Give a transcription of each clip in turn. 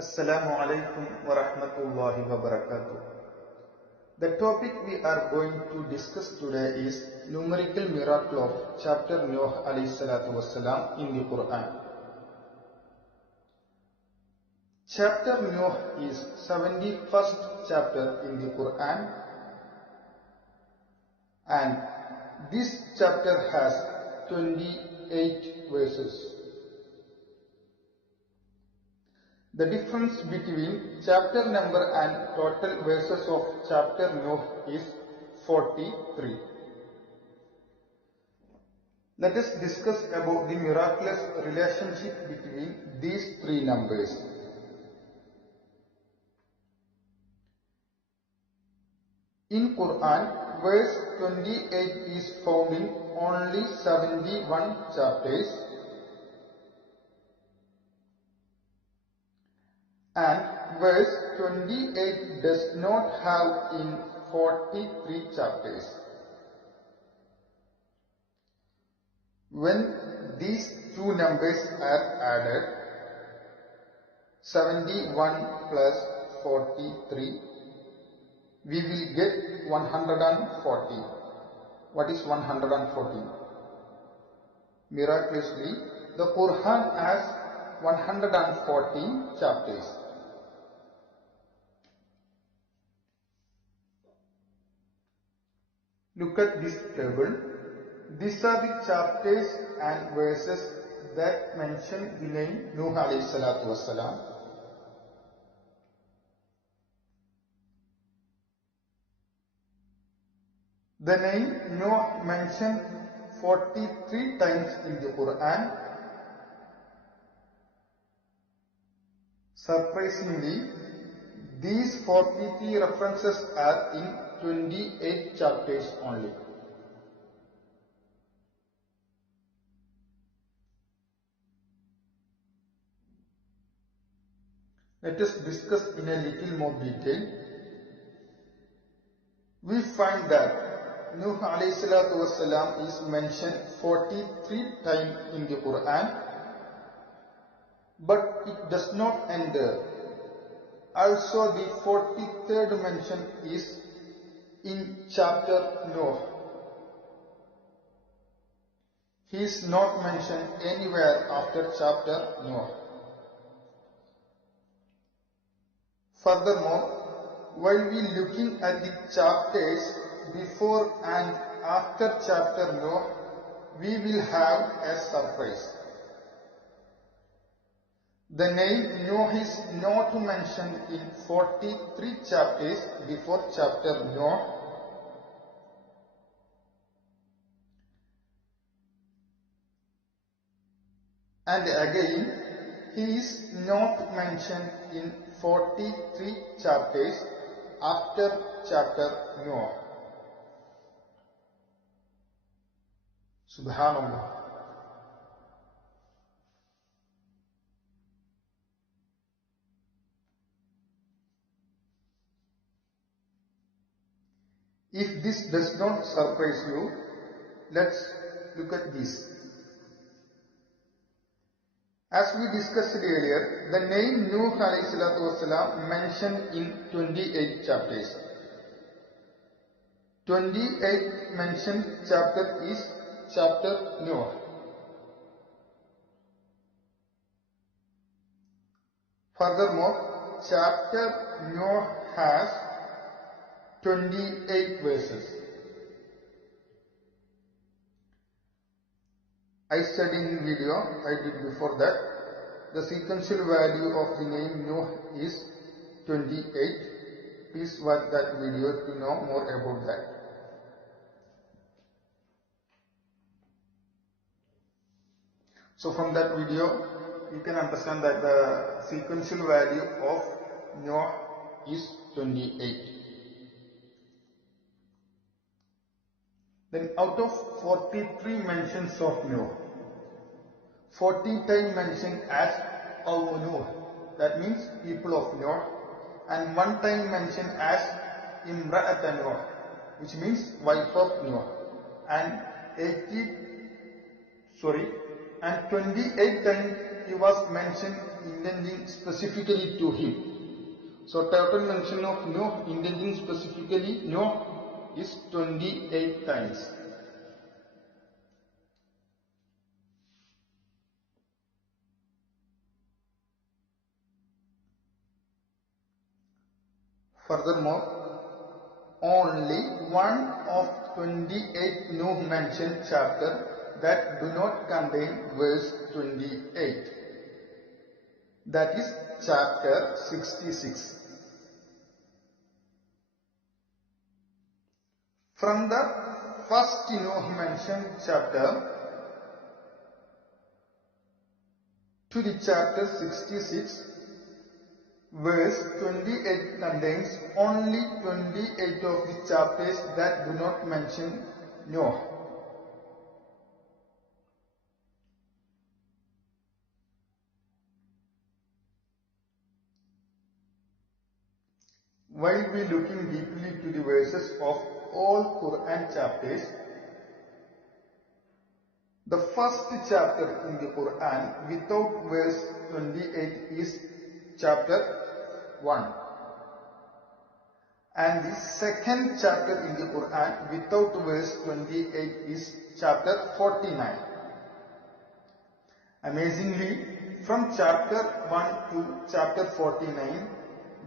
Assalamu alaikum wa rahmatullahi wa barakatuh. The topic we are going to discuss today is numerical miracle of chapter Nuh alayhi salatu wassalam in the Quran. Chapter Nuh is 71st chapter in the Quran, and this chapter has 28 verses. The difference between chapter number and total verses of chapter Nuh is 43. Let us discuss about the miraculous relationship between these three numbers. In Quran, verse 28 is found in only 71 chapters, and verse 28 does not have in 43 chapters. When these two numbers are added, 71 plus 43, we will get 114. What is 114? Miraculously, the Quran has 114 chapters. Look at this table. These are the chapters and verses that mention the name Nuh alayhi salatu wassalam. The name Nuh mentioned 43 times in the Quran. Surprisingly, these 43 references are in 28 chapters only. Let us discuss in a little more detail. We find that Nuh alayhi salatu wassalam is mentioned 43 times in the Quran, but it does not end there. Also, the 43rd mention is in chapter Nuh. He is not mentioned anywhere after chapter Nuh. Furthermore, while we looking at the chapters before and after chapter Nuh, we will have a surprise. The name Nuh is not mentioned in 43 chapters before chapter Nuh. And again, he is not mentioned in 43 chapters after chapter Nuh. Subhanallah. If this does not surprise you, let's look at this. As we discussed earlier, the name Nuh alayhi salatu wassalam mentioned in 28 chapters. 28 mentioned chapter is chapter Nuh. Furthermore, chapter Nuh has 28 verses. I said in video I did before that the sequential value of the name Nuh is 28. Please watch that video to know more about that. So from that video you can understand that the sequential value of Nuh is 28. Then out of 43 mentions of Nuh, 40 times mentioned as Nuh, that means people of Nuh, and 1 time mentioned as Imra'at Nuh, which means wife of Nuh, and 28 times he was mentioned intending specifically to him. So total mention of Noah intending specifically Noah is 28 times. Furthermore, only one of 28 Noah mentioned chapter that do not contain verse 28. That is chapter 66. From the first Noah mentioned chapter to the chapter 66, verse 28 contains only 28 of the chapters that do not mention Noah. While we looking deeply to the verses of all Quran chapters, the first chapter in the Quran without verse 28 is chapter 1. And the second chapter in the Quran without verse 28 is chapter 49. Amazingly, from chapter 1 to chapter 49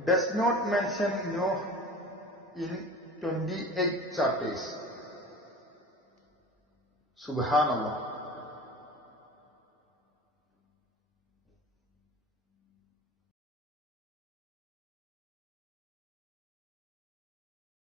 does not mention Noah in 28 chapters. Subhanallah.